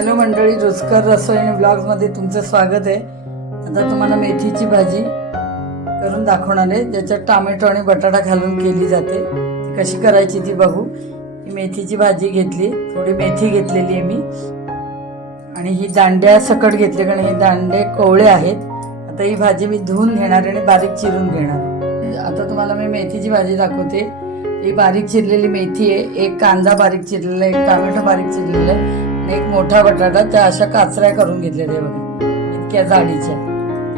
Hello मंडळी रुचकर रसोई आणि ब्लॉगमध्ये तुमचं स्वागत आहे. आता तुम्हाला मेथीची भाजी करून दाखवणार आहे. ज्याच्यात टामॅटो आणि बटाटा घालून केली जाते. ती कशी करायची ती बघू. ही मेथीची भाजी घेतली. थोडी मेथी घेतलेली आहे मी. आणि ही दांड्या सकट घेतले कारण हे दांडे कोवळे आहेत. आता ही भाजी मी धुवून घेणार आणि बारीक चिरून घेणार. आता तुम्हाला मी मेथीची भाजी दाखवते. ही बारीक चिरलेली मेथी आहे. एक कांदा बारीक चिरलेला आहे एक टोमॅटो बारीक चिरलेला आहे. आणि एक मोठा बटाटा त्या अशा काचऱ्या करून घेतलेल्या बघा. इतक्या जाडीच्या.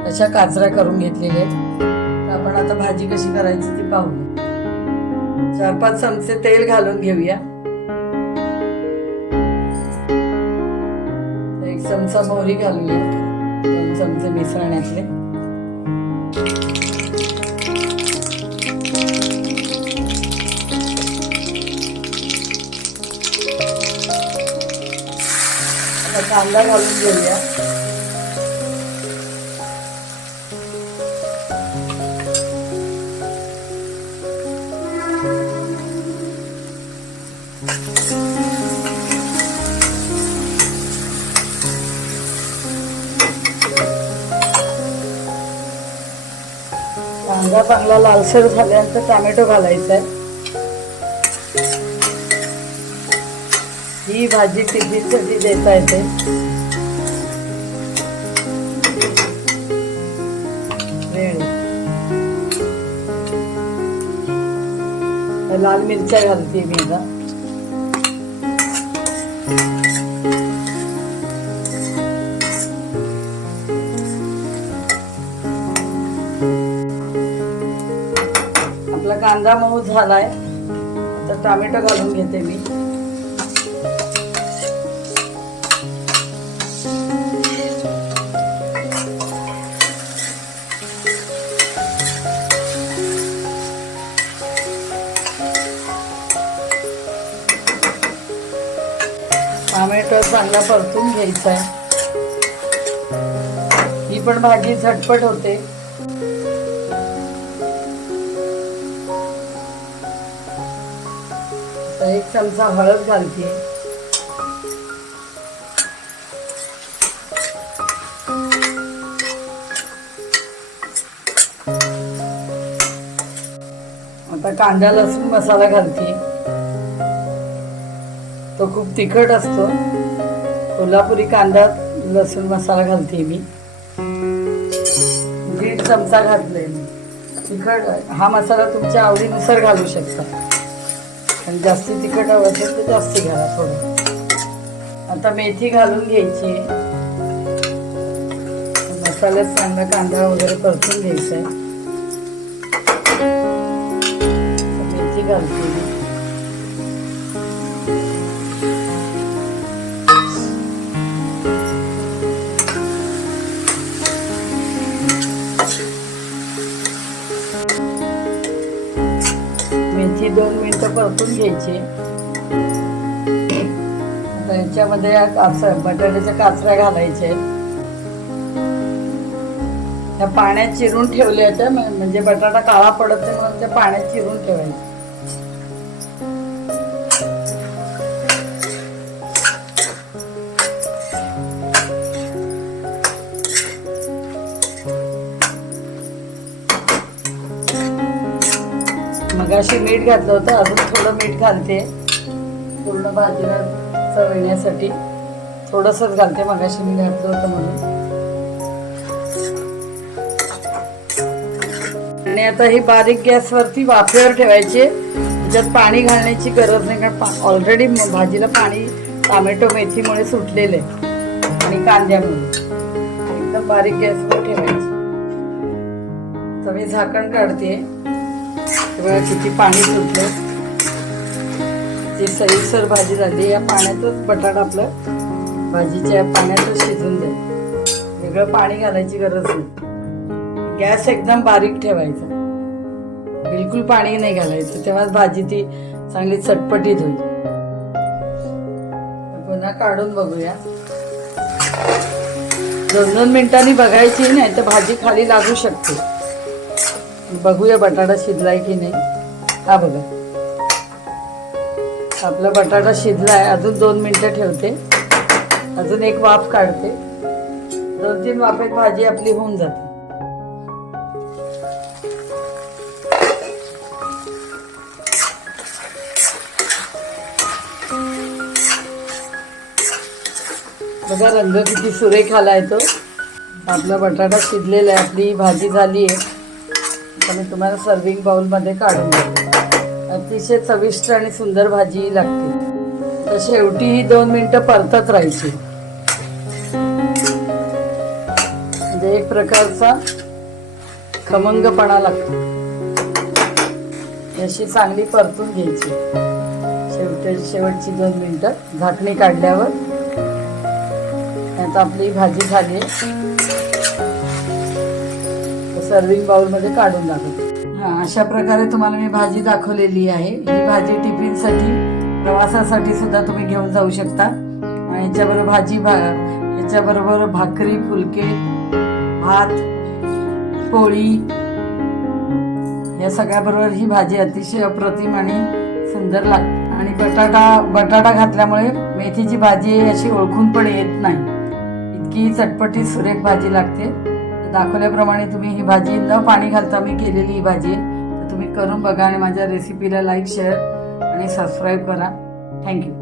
अशा काचऱ्या करून घेतलेल्या आहेत. आपण आता भाजी कशी करायची ती पाहूया. चार पाच चमचे तेल घालून घेऊया. एक चमचा मोहरी घालूया. दोन चमचे मिसळण्यातले कांदा घालून घेऊया कांदा चांगला लालसर झाल्यानंतर टोमॅटो घालायचा आहे. ही भाजी टिफिनसाठी देता येते? लाल मिरच्या घालते मी ना आपला कांदा मऊ झालाय. आता टोमॅटो घालून घेते मी. टोमॅटो चांगला परतून घ्यायचा आहे. ही पण भाजी झटपट होते. एक चमचा हळद घालते. आता कांदा लसूण मसाला घालते. तो खूप तिखट असतो. कोल्हापुरी कांदा लसूण मसाला घालते मी. दीड चमचा घातले मी. तिखट हा मसाला तुमच्या आवडीनुसार घालू शकता. आणि जास्ती तिखट हवं असेल तर जास्ती घाला थोडं. आता मेथी घालून घ्यायची. मसाल्यात चांगला कांदा वगैरे परतून घ्यायचा मेथी घालते परतून घ्यायची. आता याच्यामध्ये या काच बटाट्याच्या काचऱ्या घालायच्या त्या पाण्यात चिरून ठेवल्या होत्या म्हणजे बटाटा काळा पडत नाही म्हणून त्या पाण्यात चिरून ठेवायच्या मगाशी मीठ घातलं होतं. अजून थोडं मीठ घालते. पूर्ण भाजीला चव येण्यासाठी थोडंसंच घालते. मगाशी मी घातलं होतं म्हणून. आणि आता ही बारीक गॅसवरती वाफेवर ठेवायची त्याच्यात पाणी घालण्याची गरज नाही कारण ऑलरेडी भाजीला पाणी टोमॅटो मेथीमुळे सुटलेलं आहे. आणि कांद्यामुळे. एकदम बारीक गॅसवर ठेवायची. तर मी झाकण काढते. तेव्हा किती पाणी सुटलं. ती सईसर भाजी झाली. या पाण्यातच बटाटा आपलं भाजीच्या पाण्यातच शिजून जाईल वेगळं पाणी घालायची गरज नाही. गॅस एकदम बारीक ठेवायचा. बिलकुल पाणी नाही घालायचं. तेव्हाच भाजी ती चांगली चटपटीत होईल. पुन्हा काढून बघूया. दोन दोन मिनिटांनी बघायची नाही तर भाजी खाली लागू शकते. बघूया बटाटा शिजलाय की नाही. हा बघा. आपला बटाटा शिजलाय. अजून दोन मिनिटं ठेवते. अजून एक वाफ काढते. दोन तीन वाफेत भाजी आपली होऊन जाते. बघा रंग किती सुरेख आलाय तो. आपला बटाटा शिजलेला आहे. आपली भाजी झाली आहे तर मी तुम्हाला सर्विंग बाउलमध्ये काढून देते. अतिशय चविष्ट आणि सुंदर भाजी लागते. तर शेवटी ही दोन मिनटं परतत राहायची. म्हणजे एक प्रकारचा खमंगपणा लागतो. अशी चांगली परतून घ्यायची. शेवटी शेवटची दोन मिनटं झाकणी काढल्यावर आता आपली भाजी झाली सर्विंग बाउलमध्ये काढून दाखवते अशा प्रकारे तुम्हाला मी भाजी दाखवलेली आहे. ही भाजी टिफिनसाठी प्रवासासाठी सुद्धा तुम्ही घेऊन जाऊ शकता. याच्याबरोबर भाजी भा याच्याबरोबर भाकरी फुलके भात पोळी या सगळ्याबरोबर ही भाजी अतिशय अप्रतिम आणि सुंदर लागते आणि बटाटा बटाटा घातल्यामुळे मेथीची भाजी अशी ओळखून पण येत नाही. इतकी चटपटी सुरेख भाजी लागते. दाखवल्याप्रमाणे तुम्ही ही भाजी न पाणी घालता मी केलेली ही भाजी. तर तुम्ही करून बघा आणि माझ्या रेसिपीला लाईक शेअर आणि सबस्क्राईब करा. Thank you